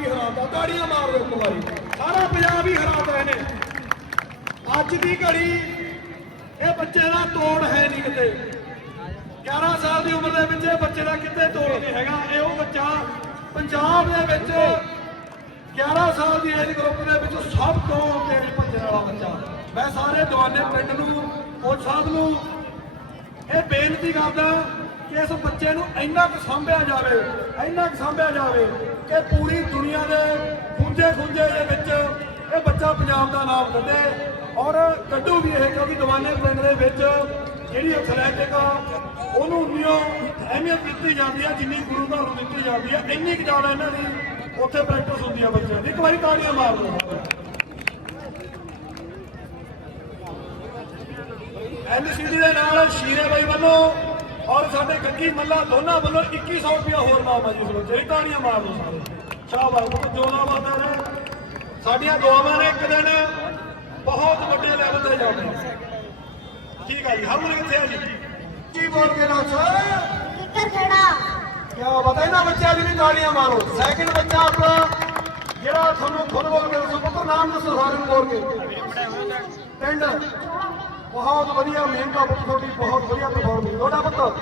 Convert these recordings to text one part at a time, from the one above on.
ਪੰਜਾਬ ਹੀ ਹਰਾਤਾ ਤਾੜੀਆਂ ਮਾਰ ਦਿਓ ਇੱਕ ਵਾਰੀ। ਸਾਰਾ ਪੰਜਾਬ ਹੀ ਹਰਾਤਾ ਇਹਨੇ। ਅੱਜ ਦੀ ਘੜੀ, ਇਹ ਬੱਚੇ ਦਾ ਤੋੜ ਹੈ ਨਹੀਂ ਕਿਤੇ। 11 ਸਾਲ ਦੀ ਉਮਰ ਦੇ ਵਿੱਚ ਇਹ ਬੱਚੇ ਦਾ ਕਿਤੇ ਤੋੜ ਨਹੀਂ ਹੈਗਾ। ਇਹ ਉਹ ਬੱਚਾ ਪੰਜਾਬ ਦੇ ਵਿੱਚ 11 ਸਾਲ ਦੀ ਏਜ ਗਰੁੱਪ ਦੇ ਵਿੱਚ ਸਭ ਤੋਂ ਤੇਜ਼ ਭੱਜਣ ਵਾਲਾ ਬੱਚਾ। ਮੈਂ ਸਾਰੇ ਦਵਾਨੇ ਪਿੰਡ ਨੂੰ, ਕੋਚ ਸਾਹਿਬ ਨੂੰ ਇਹ ਬੇਨਤੀ ਕਰਦਾ ਕਿ ਇਸ ਬੱਚੇ ਨੂੰ ਇੰਨਾ ਕੁ ਸਾਂਭਿਆ ਜਾਵੇ, ਇੰਨਾ ਕੁ ਸਾਂਭਿਆ ਜਾਵੇ। ਕਿ ਪੂਰੀ ਦੁਨੀਆ ਦੇ ਖੁੰਝੇ ਖੁੰਝੇ ਦੇ ਵਿੱਚ ਇਹ ਬੱਚਾ ਪੰਜਾਬ ਦਾ ਨਾਮ ਕੱਢੇ ਔਰ ਕੱਢੂ ਵੀ ਇਹ ਕਿਉਂਕਿ ਦਵਾਨੇ ਪਿੰਡ ਦੇ ਵਿੱਚ ਜਿਹੜੀ ਐਥਲੈਟਿਕ ਆ, ਉਹਨੂੰ ਉਨੀਓ ਅਹਿਮੀਅਤ ਦਿੱਤੀ ਜਾਂਦੀ ਹੈ ਜਿੰਨੀ ਗੁਰੂ ਘਰ ਨੂੰ ਦਿੱਤੀ ਜਾਂਦੀ ਹੈ ਇੰਨੀ ਕੁ ਜ਼ਿਆਦਾ ਇਹਨਾਂ ਦੀ ਉੱਥੇ ਪ੍ਰੈਕਟਿਸ ਹੁੰਦੀ ਹੈ ਬੱਚਿਆਂ ਦੀ। ਇੱਕ ਵਾਰੀ ਤਾੜੀਆਂ ਮਾਰ ਲਓ। ਐਨਸੀਡੀ ਦੇ ਨਾਲ ਸ਼ੀਰੇ ਬਾਈ ਵੱਲੋਂ ਔਰ ਸਾਡੇ ਗੱਗੀ ਮੱਲਾ ਦੋਨਾਂ ਵੱਲੋਂ 2100 ਰੁਪਇਆ ਹੋਰ ਹੈ ਜੀ ਉਸ ਵਿੱਚ ਇਹ ਤਾੜੀਆਂ ਮਾਰ ਲਓ ਸਾਰੇ। ਸ਼ਾਬਾਸ਼ ਜੋਨਾ ਬਾਤਾਂ ਨੇ ਸਾਡੀਆਂ ਦੁਆਵਾਂ ਨੇ ਇੱਕ ਦਿਨ ਬਹੁਤ ਵੱਡੇ ਲੈਵਲ ਤੇ ਜਾਣਾ। ਠੀਕ ਹੈ ਜੀ ਹਰਮਨ ਕਿੱਥੇ ਆ ਜੀ। ਕੀ ਬੋਲ ਕੇ ਨਾ ਕਿੱਕਰ ਖੜਾ। ਕਿਆ ਬਤਾ ਇਹਨਾਂ ਬੱਚਿਆਂ ਦੀ ਵੀ ਤਾੜੀਆਂ ਮਾਰੋ। ਸੈਕਿੰਡ ਬੱਚਾ ਆਪਣਾ ਜਿਹੜਾ ਤੁਹਾਨੂੰ ਖੁਦ ਬੋਲ ਕੇ ਦੱਸੋ ਪੁੱਤਰ ਨਾਮ ਦੱਸੋ ਸਾਰਿਆਂ ਨੂੰ ਬੋਲ ਕੇ। ਪਿੰਡ। ਬਹੁਤ ਵਧੀਆ ਮਿਹਨਤ ਆ ਪੁੱਤ ਤੁਹਾਡੀ ਬਹੁਤ ਵਧੀਆ ਪਰਫਾਰਮੈਂਸ ਤੁਹਾਡਾ ਪੁੱਤ?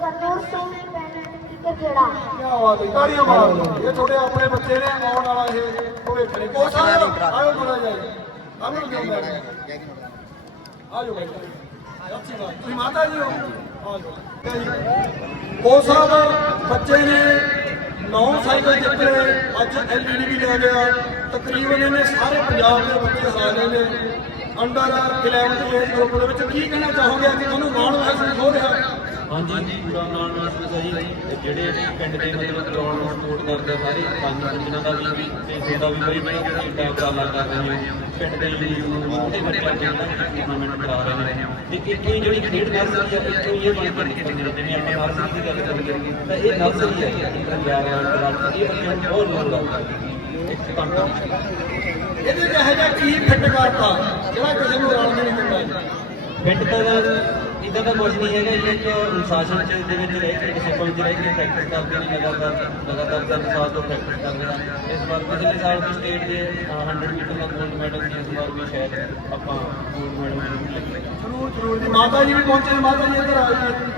ਕਰਨੂਰ ਸਿੰਘ ਖੜਾ ਕਿਆ ਬਾਤ ਹੈ ਤਾੜੀਆਂ ਮਾਰੋ ਇਹ ਤੁਹਾਡੇ ਆਪਣੇ ਬੱਚੇ ਨੇ ਆਉਣ ਵਾਲਾ ਇਹ ਭਵਿੱਖ ਨੇ। ਕੋਚ ਸਾਹਿਬ ਆਇਓ ਥੋੜਾ ਜਿਹਾ। ਆਮਰ ਕਿਉਂ ਬੈਠ ਗਏ ਆਜੋ ਬਾਈ। ਅੱਛੀ ਬਾਤ ਤੁਸੀਂ ਮਾਤਾ ਜੀ ਹੋ? ਆਜੋ। ਕੋਚ ਸਾਹਿਬ ਬੱਚੇ ਨੇ 9 ਸਾਈਕਲ ਜਿੱਤੇ ਅੱਜ ਐਲਈਡੀ ਵੀ ਲੈ ਗਿਆ। ਤਕਰੀਬਨ ਇਹਨੇ ਸਾਰੇ ਪੰਜਾਬ ਦੇ ਬੱਚੇ ਹਰਾ ਨੇ। ਅੰਡਰ 11 ਏਜ ਗਰੁੱਪ ਦੇ ਵਿੱਚ ਕੀ ਕਹਿਣਾ ਚਾਹੋਗੇ? ਕਿ ਤੁਹਾਨੂੰ ਮਾਣ ਮਹਿਸੂਸ ਹੋ ਰਿਹਾ। ਹਾਂਜੀ ਪੂਰਾ ਨਾਲ ਨਾਲ ਸੀ ਜੀ। ਜਿਹੜੇ ਪਿੰਡ ਦੇ ਮਤਲਬ ਗਰਾਊਂਡ ਨੂੰ ਸਪੋਰਟ ਕਰਦੇ ਸਾਰੇ ਪੰਜ ਪੰਜਨਾਂ ਦਾ ਵੀ ਤੇ ਤੁਹਾਡਾ ਵੀ ਬਈ ਬੜਾ ਵੱਡਾ ਉਪਰਾਲਾ ਕਰ ਰਹੇ ਹੋ ਪਿੰਡ ਦੇ ਨੂੰ ਛੋਟੇ ਬੱਚਿਆਂ ਨੂੰ ਟੂਰਨਾਮੈਂਟ ਕਰਾ ਰਹੇ ਨੇ ਤੇ ਇੱਥੇ ਜਿਹੜੀ ਖੇਡ ਨਰਸਰੀ ਆ ਇੱਥੋਂ ਹੀ ਇਹ ਬਣ ਬਣ ਕੇ ਚੱਲਦੀ ਜਿਵੇਂ ਆਪਾਂ ਨਰਸਰੀ ਦੀ ਗੱਲ ਕਰੀਏ ਤਾਂ ਇਹ ਨਰਸਰੀ ਹੈ ਪੰਜਾਬ ਦਾ ਇਹ ਬੱਚਿਆਂ ਨੂੰ ਬਹੁਤ ਲੋੜ ਲੱਗਦੀ ਇਹਦੇ ਚ ਇਹੋ ਜਿਹਾ ਕੀ ਫਿੱਟ ਕਰਤਾ ਜਿਹੜਾ ਕਿਸੇ ਨੂੰ ਨਹੀਂ ਦਿੰਦਾ ਤਾਂ ਇਦਾਂ ਦਾ ਕੁਝ ਨਹੀਂ ਹੈਗਾ ਜੀ ਇੱਕ ਅਨੁਸ਼ਾਸਨ ਚ ਦੇ ਵਿੱਚ ਰਹਿ ਕੇ ਡਿਸਪਲਿਨ ਚ ਰਹਿ ਕੇ ਪ੍ਰੈਕਟਿਸ ਕਰਦੇ ਨੇ ਲਗਾਤਾਰ ਲਗਾਤਾਰ ਤਿੰਨ ਸਾਲ ਤੋਂ ਪ੍ਰੈਕਟਿਸ ਕਰਦੇ ਨੇ। ਇਸ ਵਾਰ ਪਿਛਲੇ ਸਾਲ ਵੀ ਸਟੇਟ ਦੇ ਅ, 100 ਮੀਟਰ ਦਾ ਗੋਲਡ ਮੈਡਲ ਸੀ ਇਸ ਵਾਰ ਵੀ ਸ਼ਾਇਦ ਆਪਾਂ ਗੋਲਡ ਮੈਡਲ ਲੱਗੇ ਜ਼ਰੂਰ ਜ਼ਰੂਰ ਜੀ ਮਾਤਾ ਜੀ ਵੀ ਪਹੁੰਚੇ ਨੇ ਮਾਤਾ ਜੀ ਇੱਧਰ ਆਓ ਜੀ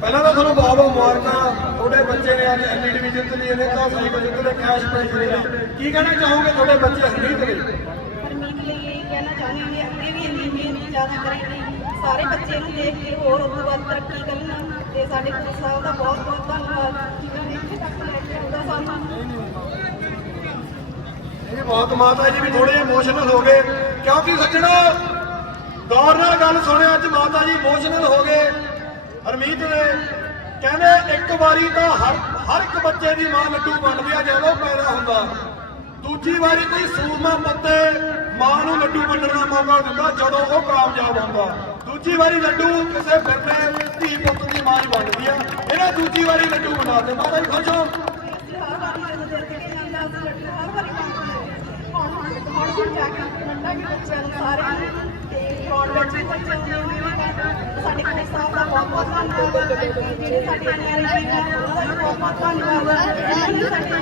ਪਹਿਲਾਂ ਤਾਂ ਤੁਹਾਨੂੰ ਬਹੁਤ ਬਹੁਤ ਮੁਬਾਰਕਾਂ ਤੁਹਾਡੇ ਬੱਚੇ ਨੇ ਅੱਜ ਐਲਈਡੀ ਵੀ ਜਿੱਤ ਲਈ ਇਹਨੇ ਕਾ ਸਾਈਕਲ ਜਿੱਤ ਕੈਸ਼ ਪ੍ਰਾਈਜ਼ ਲੈ ਕੀ ਕਹਿਣਾ ਚਾਹੋਗੇ ਤੁਹਾਡੇ ਬੱਚੇ ਹਰਮੀਤ ਨੇ ਪਰਮੀਤ ਲਈ ਇਹ ਕਹਿਣਾ ਚਾਹੁੰਦੀ ਹਾਂ ਕਿ ਅੱਗੇ ਵੀ ਇੰਨੀ ਮਿਹਨਤ ਜ਼ਿਆਦਾ ਕਰੇਗੀ ਸਾਰੇ ਬੱਚੇ ਨੂੰ ਦੇਖ ਕੇ ਹੋਰ ਉਦੋਂ ਵੱਧ ਤਰੱਕੀ ਕਰਨ। ਤੇ ਸਾਡੇ ਗੁਰੂ ਸਾਹਿਬ ਦਾ ਬਹੁਤ ਬਹੁਤ ਧੰਨਵਾਦ। ਜਿਨ੍ਹਾਂ ਨੇ ਇੱਥੇ ਤੱਕ ਲੈ ਕੇ ਆਉਂਦਾ ਸਾਨੂੰ। ਇਹ ਬਹੁਤ ਮਾਤਾ ਜੀ ਵੀ ਥੋੜੇ ਇਮੋਸ਼ਨਲ ਹੋ ਗਏ। ਕਿਉਂਕਿ ਸੱਜਣੋ ਗੌਰ ਨਾਲ ਗੱਲ ਸੁਣਿਆ, ਅੱਜ ਮਾਤਾ ਜੀ ਇਮੋਸ਼ਨਲ ਹੋ ਗਏ। ਹਰਮੀਤ ਨੇ ਕਹਿੰਦੇ, ਇੱਕ ਵਾਰੀ ਤਾਂ ਹਰ ਹਰ ਇੱਕ ਬੱਚੇ ਦੀ ਮਾਂ ਲੱਡੂ ਬਣਦੀ ਆ, ਜਦੋਂ ਪੈਦਾ ਹੁੰਦਾ। ਦੂਜੀ ਵਾਰੀ ਕੋਈ ਸੂਰਮਾ ਪੁੱਤੇ ਮਾਂ ਨੂੰ ਲੱਡੂ ਵੰਡਣ ਦਾ ਮੌਕਾ ਦਿੰਦਾ, ਜਦੋਂ ਉਹ ਕਾਮਯਾਬ ਹੁੰਦਾ। ਦੂਜੀ ਵਾਰੀ ਲੱਡੂ ਕਿਸੇ ਫਿਰਨੇ ਧੀ ਪੁੱਤ ਦੀ ਮਾਂ ਹੀ ਵੰਡਦੀ ਆ। ਇਹਨੇ ਦੂਜੀ ਵਾਰੀ ਲੱਡੂ ਬਣਾ ਦੇ ਮਾਤਾ ਜੀ ਖੁਸ਼ ਹੁਣ ਹੁਣ ਜਾ ਕੇ ਨੰਦਾ ਕਿ ਬੱਚਿਆਂ ਨੂੰ ਸਾਰਿਆਂ ਨੂੰ। ਤੇ ਗਰਾਊਂਡ ਵਿੱਚ ਬੱਚੇ ਹੁੰਦੇ ਸਾਡੇ ਗੁਰੂ ਸਾਹਿਬ ਦਾ ਬਹੁਤ ਬਹੁਤ ਧੰਨਵਾਦ ਜਿਹੜੇ ਸਾਡੇ ਨਿਆਣੇ ਨੇ, ਉਹਨਾਂ ਦਾ ਬਹੁਤ ਬਹੁਤ ਧੰਨਵਾਦ ਇਹਨਾਂ ਨੇ ਸਾਡੇ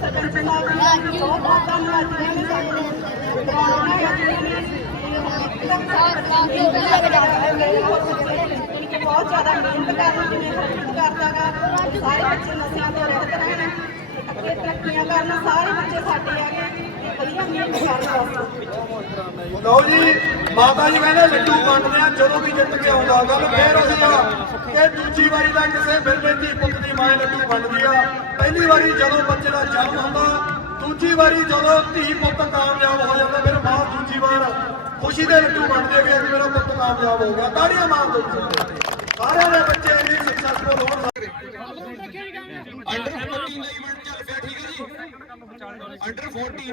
ਸਰਪੰਚ ਸਾਹਿਬ ਦਾ ਵੀ ਬਹੁਤ ਬਹੁਤ ਧੰਨਵਾਦ ਜਿਨ੍ਹਾਂ ਨੇ ਸਾਡੇ ਗਰਾਊਂਡ ਬਣਾਇਆ ਜਿਹਨਾਂ ਨੇ ਬਹੁਤ ਜ਼ਿਆਦਾ ਮਿਹਨਤ ਕਰਨ ਜਿਵੇਂ ਹਰਮਨ ਕਰਦਾਗਾ ਸਾਰੇ ਬੱਚੇ ਨਸ਼ਿਆਂ ਤੋਂ ਰਹਿਤ ਰਹਿਣ। ਅੱਗੇ ਤਰੱਕੀਆਂ ਕਰਨ, ਸਾਰੇ ਬੱਚੇ ਸਾਡੇ ਹੈਗੇ ਵਧੀਆ ਮਿਹਨਤ ਕਰਨ ਲਓ ਜੀ, ਮਾਤਾ ਜੀ ਕਹਿੰਦੇ ਲੱਡੂ ਵੰਡਦੇ ਆ, ਜਦੋਂ ਵੀ ਜਿੱਤ ਕੇ ਆਉਂਦਾ, ਗੱਲ ਫੇਰ ਉਹੀ ਆ ਕਿ ਦੂਜੀ ਵਾਰੀ ਤਾਂ ਕਿਸੇ ਬਿਰਲੇ ਦੀ ਪੁੱਤ ਦੀ ਮਾਂ ਲੱਡੂ ਵੰਡਦੀ ਆ। ਪਹਿਲੀ ਵਾਰੀ ਜਦੋਂ ਬੱਚੇ ਦਾ ਜਨਮ ਹੁੰਦਾ, ਦੂਜੀ ਵਾਰੀ ਜਦੋਂ ਧੀ ਪੁੱਤ ਕਾਮਯਾਬ ਹੋ ਜਾਂਦਾ, ਫਿਰ ਮਾਂ ਦੂਜੀ ਵਾਰ ਖੁਸ਼ੀ ਦੇ ਲੱਡੂ ਵੰਡਦੇ ਵੀ ਅੱਜ ਮੇਰਾ ਪੁੱਤ ਕਾਮਯਾਬ ਹੋ ਗਿਆ। ਤਾੜੀਆਂ ਮਾਰ ਦੋ ਸਾਰਿਆਂ ਦੇ ਬੱਚੇ ਇੰਨੀ ਸਕਸੈਸਫੁਲ ਹੋਣ। ਅੰਡਰ 14 ਦਾ ਇਵੈਂਟ ਚੱਲ ਪਿਆ, ਠੀਕ ਹੈ ਜੀ? ਅੰਡਰ 14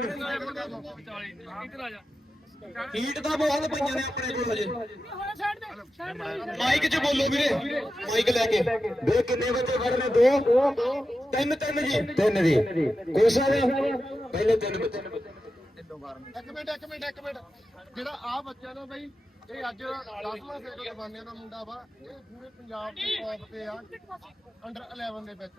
ਹੀਟ ਦਾ ਮਾਹੌਲ ਪਈਆਂ ਨੇ ਆਪਣੇ ਕੋਲ ਹਜੇ। ਮਾਈਕ 'ਚ ਬੋਲੋ ਵੀਰੇ। ਮਾਈਕ ਲੈ ਕੇ। ਦੇ ਕਿੰਨੇ ਬੱਚੇ ਫੜਨੇ ਦੋ। ਤਿੰਨ ਤਿੰਨ ਜੀ। ਤਿੰਨ ਜੀ। ਕੋਸਾ ਦੇ ਪਹਿਲੇ ਤਿੰਨ ਬੱਚੇ। ਇੱਕ ਮਿੰਟ ਇੱਕ ਮਿੰਟ ਇੱਕ ਮਿੰਟ। ਜਿਹੜਾ ਆ ਬੱਚਾ ਨਾ ਬਈ ਇਹ ਅੱਜ 10ਵਾਂ ਸੈਕਲ ਦਵਾਨਿਆਂ ਦਾ ਮੁੰਡਾ ਵਾ। ਇਹ ਪੂਰੇ ਪੰਜਾਬ ਦੇ ਟੌਪ ਤੇ ਆ ਅੰਡਰ 11 ਦੇ ਵਿੱਚ।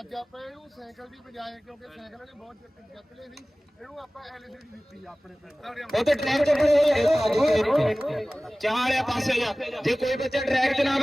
ਅੱਜ ਆਪਾਂ ਇਹਨੂੰ ਸਾਈਕਲ ਦੀ ਬਜਾਏ, ਕਿਉਂਕਿ ਸਾਈਕਲ ਨੇ ਬਹੁਤ ਜਿੱਤ ਜਿੱਤ ਲਈ ਸੀ ਇਹਨੂੰ ਆਪਾਂ ਐਲਸੀਡੀ ਦਿੱਤੀ ਆਪਣੇ ਪਿੰਡ। ਉਹ ਤੇ ਟਰੈਕ ਤੇ ਖੜੇ ਹੋਏ ਚਾਹ ਪਾਸੇ ਜਾ। ਜੇ ਕੋਈ ਬੱਚਾ ਟਰੈਕ ਤੇ ਨਾ